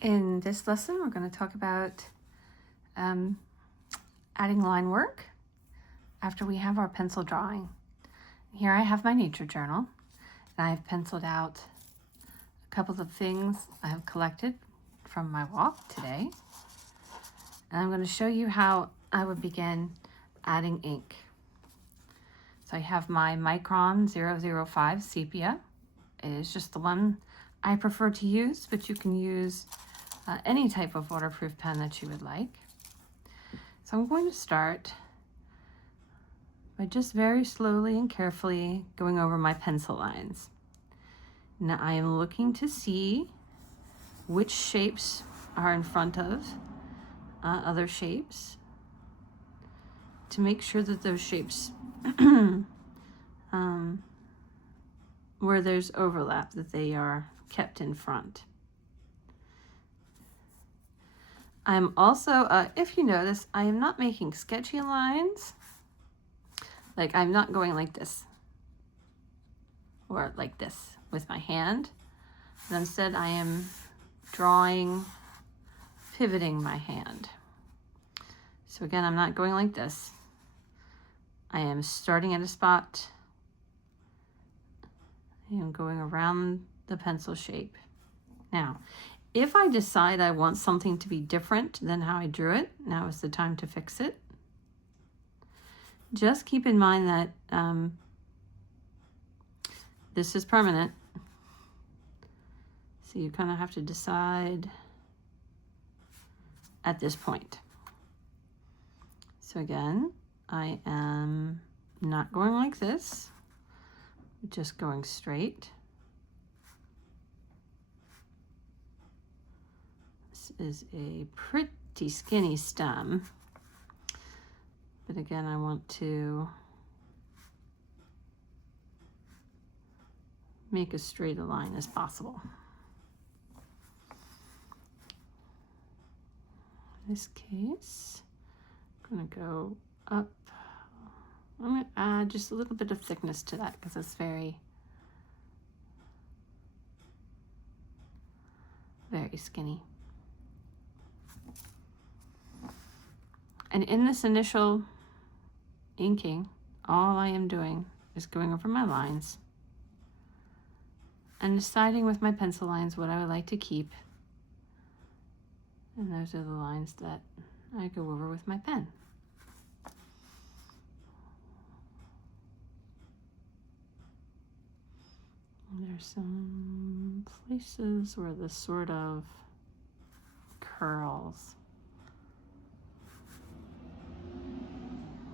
In this lesson, we're going to talk about adding line work after we have our pencil drawing. Here I have my nature journal, and I have penciled out a couple of things I have collected from my walk today. And I'm going to show you how I would begin adding ink. So I have my Micron 005 Sepia. It is just the one I prefer to use, but you can use any type of waterproof pen that you would like. So I'm going to start by just very slowly and carefully going over my pencil lines. Now I am looking to see which shapes are in front of other shapes to make sure that those shapes where there's overlap, that they are kept in front. I'm also, if you notice, I am not making sketchy lines. Like I'm not going like this or like this with my hand. But instead I am drawing, pivoting my hand. So again, I'm not going like this. I am starting at a spot. I am going around the pencil shape. Now, if I decide I want something to be different than how I drew it, now is the time to fix it. Just keep in mind that this is permanent. So you kind of have to decide at this point. So again, I am not going like this, just going straight. This is a pretty skinny stem, but again, I want to make as straight a line as possible. In this case, I'm going to go up. I'm going to add just a little bit of thickness to that because it's very skinny. And in this initial inking, all I am doing is going over my lines and deciding with my pencil lines what I would like to keep. And those are the lines that I go over with my pen. There's some places where this sort of curls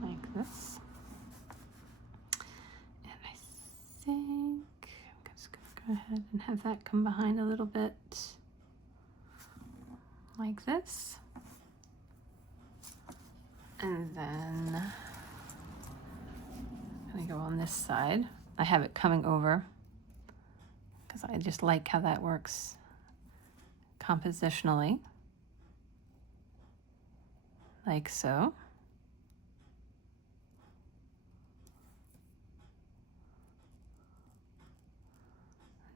like this. And I think I'm just going to go ahead and have that come behind a little bit like this. And then I'm going to go on this side. I have it coming over because I just like how that works compositionally, like so.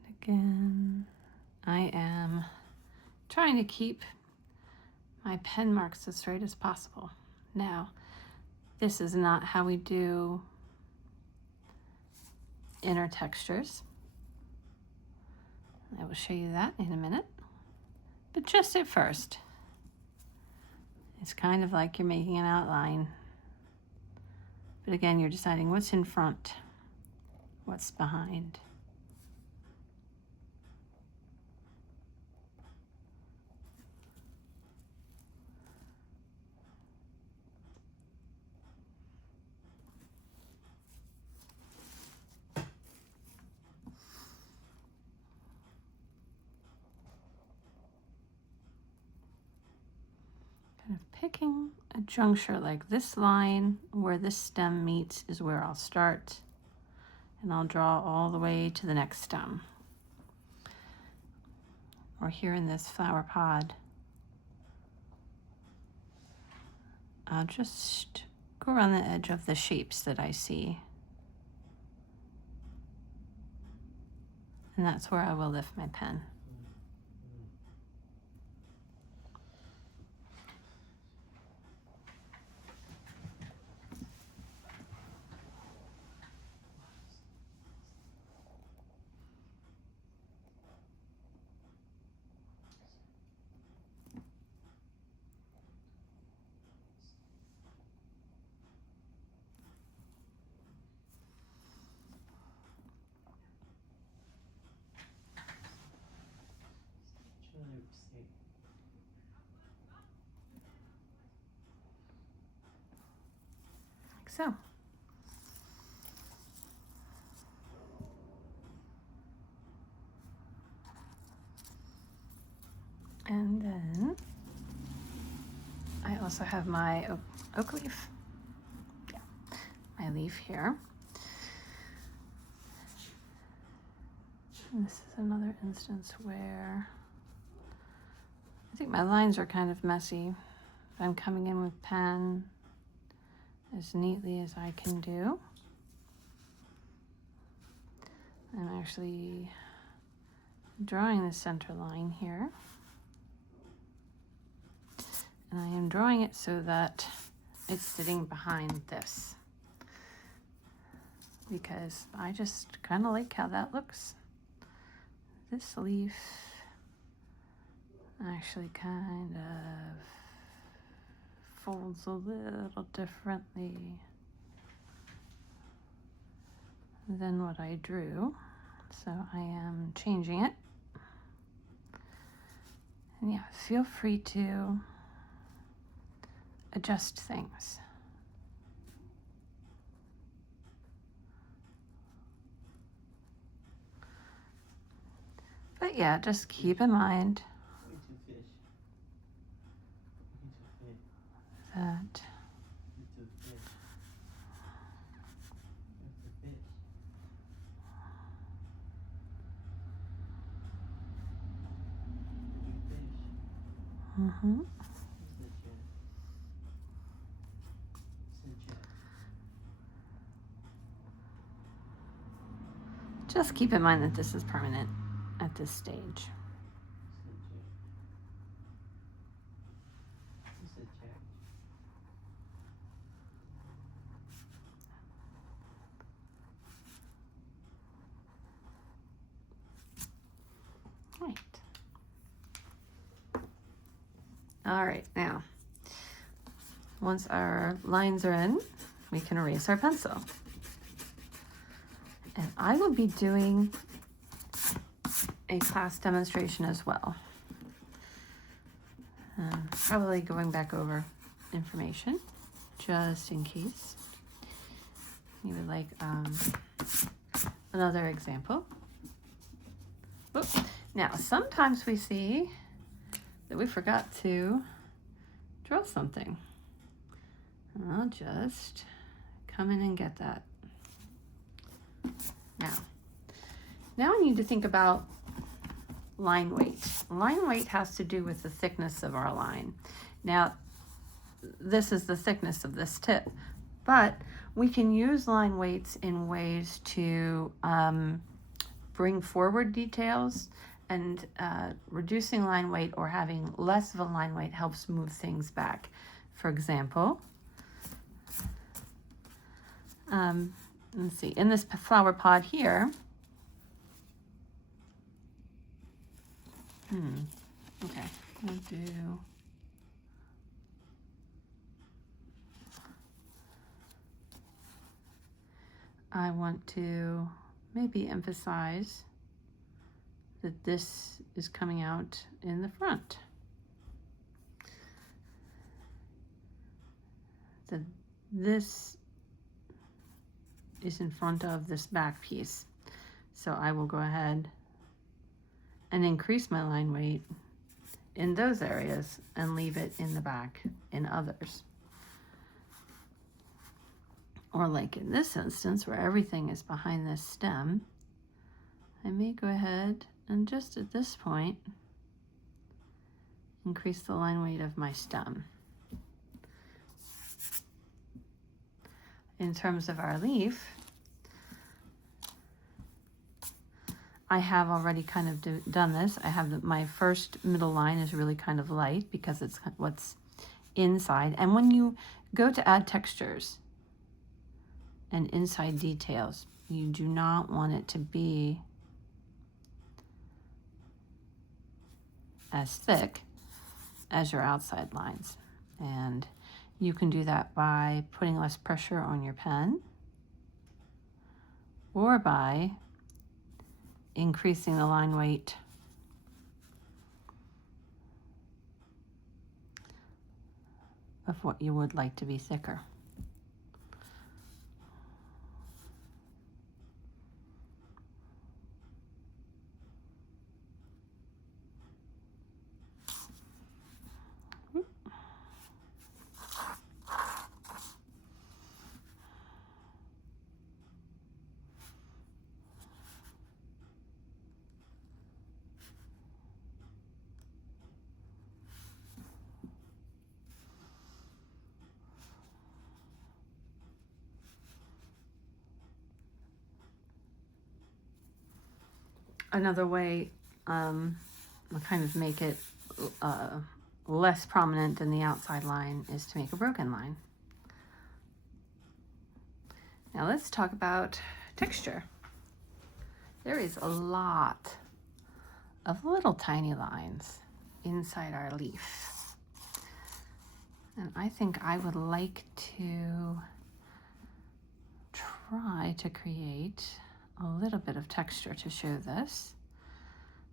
And again, I am trying to keep my pen marks as straight as possible. Now, this is not how we do inner textures. I will show you that in a minute. But just at first, it's kind of like you're making an outline. But again, you're deciding what's in front, what's behind. Kind of picking a juncture like this line where this stem meets is where I'll start, and I'll draw all the way to the next stem. Or here in this flower pod, I'll just go around the edge of the shapes that I see. And that's where I will lift my pen. so. And then I also have my oak leaf. Yeah, my leaf here. And this is another instance where I think my lines are kind of messy. I'm coming in with pen as neatly as I can do. I'm actually drawing the center line here. And I am drawing it so that it's sitting behind this, because I just kind of like how that looks. This leaf actually kind of folds a little differently than what I drew. So I am changing it. And yeah, feel free to adjust things. But yeah, just keep in mind that just keep in mind that this is permanent at this stage. Right. All right, now, once our lines are in, we can erase our pencil. And I will be doing a class demonstration as well. Probably going back over information, just in case you would like another example. Oops. Now, sometimes we see that we forgot to draw something. I'll just come in and get that. Now I need to think about line weight. Line weight has to do with the thickness of our line. Now, this is the thickness of this tip, but we can use line weights in ways to bring forward details, and reducing line weight or having less of a line weight helps move things back. For example, let's see, in this flower pot here, okay, we'll do, I want to maybe emphasize that this is coming out in the front. That this is in front of this back piece. So I will go ahead and increase my line weight in those areas and leave it in the back in others. Or like in this instance where everything is behind this stem, I may go ahead and just at this point increase the line weight of my stem. In terms of our leaf, I have already kind of done this. I have my first middle line is really kind of light because it's what's inside. And when you go to add textures and inside details, you do not want it to be as thick as your outside lines. And you can do that by putting less pressure on your pen or by increasing the line weight of what you would like to be thicker. another way I'll kind of make it less prominent than the outside line is to make a broken line. Now let's talk about texture. There is a lot of little tiny lines inside our leaf. And I think I would like to try to create a little bit of texture to show this,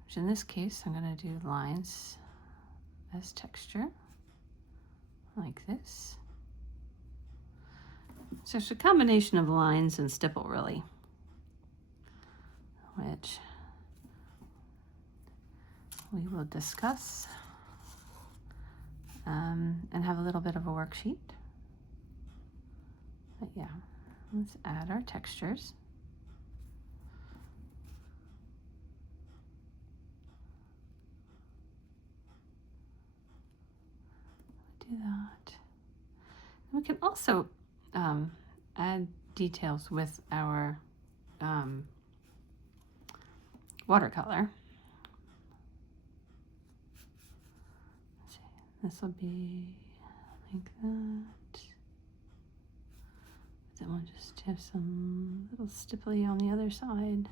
which in this case I'm going to do lines as texture like this. So it's a combination of lines and stipple, really, which we will discuss and have a little bit of a worksheet. But yeah, let's add our textures. Do that. We can also add details with our watercolor. This will be like that. Then we'll just have some little stipply on the other side.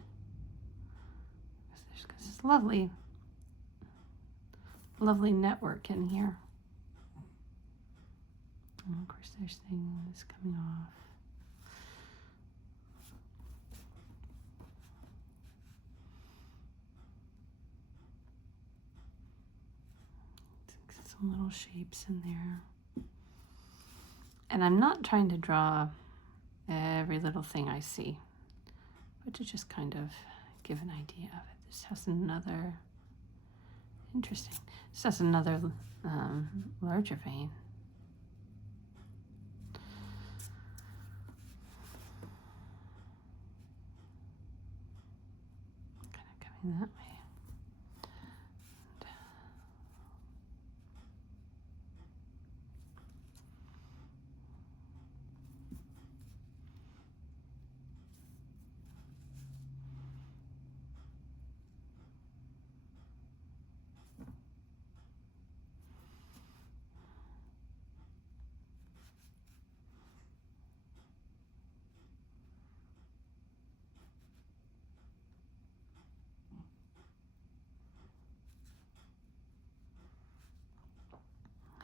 There's this lovely network in here. And of course there's things coming off. Some little shapes in there. And I'm not trying to draw every little thing I see, but to just kind of give an idea of it. This has another, interesting, this has another larger vein. Kind of coming that way.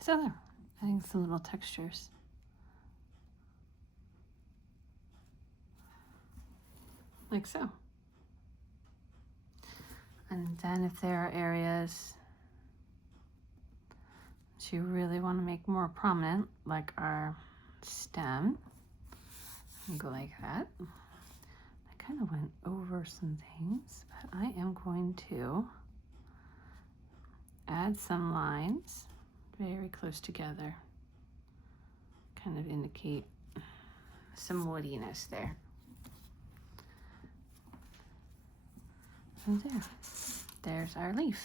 So there, adding some little textures. Like so. And then if there are areas that you really want to make more prominent, like our stem, you go like that. I kind of went over some things, but I am going to add some lines very close together, kind of indicate some woodiness there. And there's our leaf.